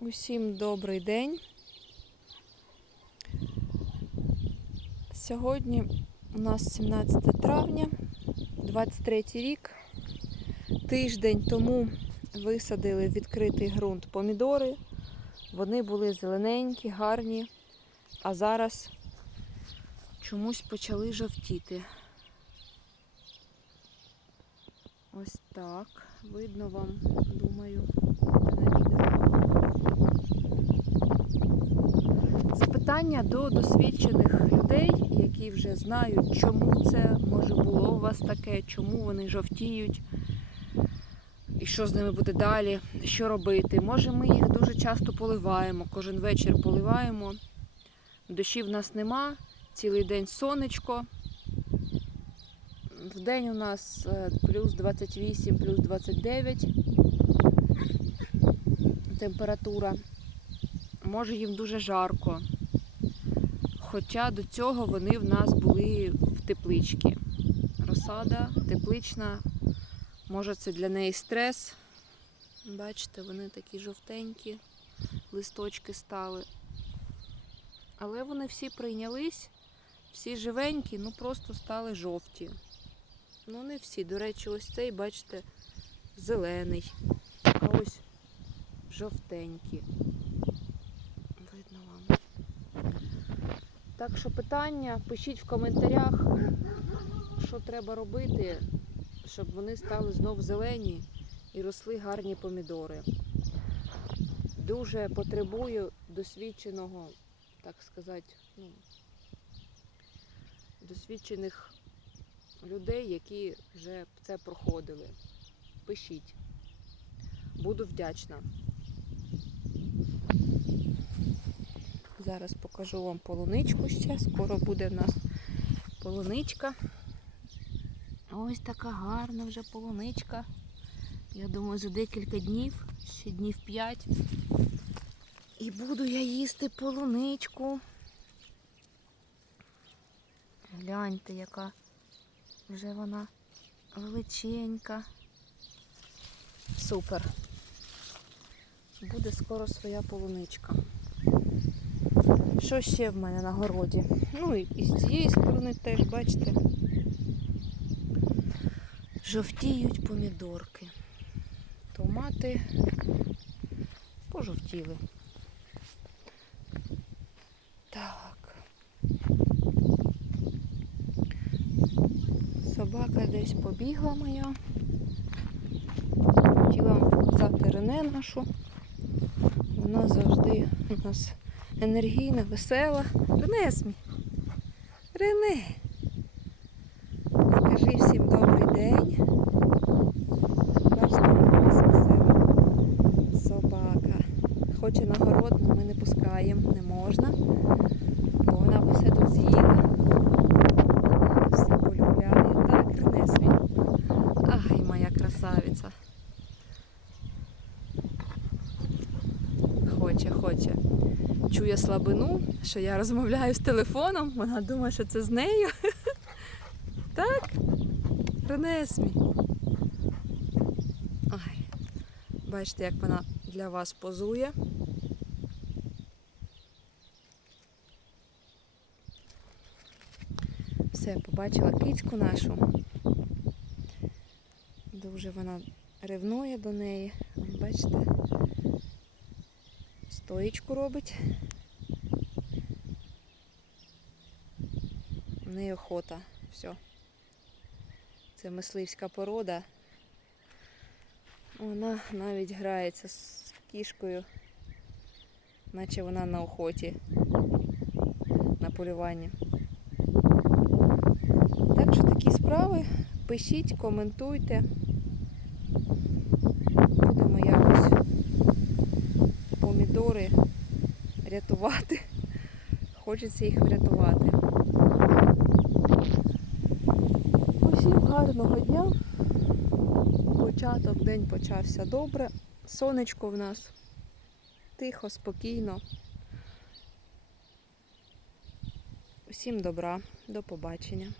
Усім добрий день. Сьогодні у нас 17 травня, 23 рік. Тиждень тому висадили в відкритий ґрунт помідори. Вони були зелененькі, гарні, а зараз чомусь почали жовтіти. Ось так. Видно вам, думаю, на відео. Запитання до досвідчених людей, які вже знають, чому це може було у вас таке, чому вони жовтіють, і що з ними буде далі, що робити. Може, ми їх дуже часто поливаємо, кожен вечір поливаємо. Дощів в нас нема, цілий день сонечко. В день у нас е, плюс 28, плюс 29 температура. Може їм дуже жарко. Хоча до цього вони в нас були в тепличці. Розсада теплична, може це для неї стрес. Бачите, вони такі жовтенькі, листочки стали. Але вони всі прийнялись, всі живенькі, ну просто стали жовті. Ну, не всі. До речі, ось цей, бачите, зелений. А ось жовтенькі. Видно вам. Так що питання пишіть в коментарях, що треба робити, щоб вони стали знов зелені і росли гарні помідори. Дуже потребую досвідченого, так сказати, ну, досвідчених людей, які вже це проходили. Пишіть. Буду вдячна. Зараз покажу вам полуничку ще. Скоро буде в нас полуничка. Ось така гарна вже полуничка. Я думаю, за декілька днів, ще днів 5. І буду я їсти полуничку. Гляньте, яка вже вона величенька. Супер. Буде скоро своя полуничка. Що ще в мене на городі? Ну і з цієї сторони теж, бачите, жовтіють помідорки. Томати пожовтіли. Так. Собака десь побігла моя. Хотіла вам показати Рене нашу. Вона завжди у нас енергійна, весела. Рене смі. Рене. Скажи всім добрий день. Бачите, у нас весела собака. Хоче на город, але ми не пускаємо, не можна. Бо вона б все тут з'їла. Вона все полюбляє. Так, Рене свій. Ай, моя красавиця. Хоче, хоче. Чує слабину, що я розмовляю з телефоном, вона думає, що це з нею. Так? Ренесмі. Ай. Бачите, як вона для вас позує. Все, побачила кицьку нашу. Дуже вона ревнує до неї. Бачите? Стоїчку робить. В неї охота. Все. Це мисливська порода. Вона навіть грається з кішкою, наче вона на охоті, на полюванні. Так що такі справи. Пишіть, коментуйте. Рятувати. Хочеться їх врятувати. Усім гарного дня. Початок день почався добре. Сонечко в нас тихо, спокійно. Усім добра, до побачення.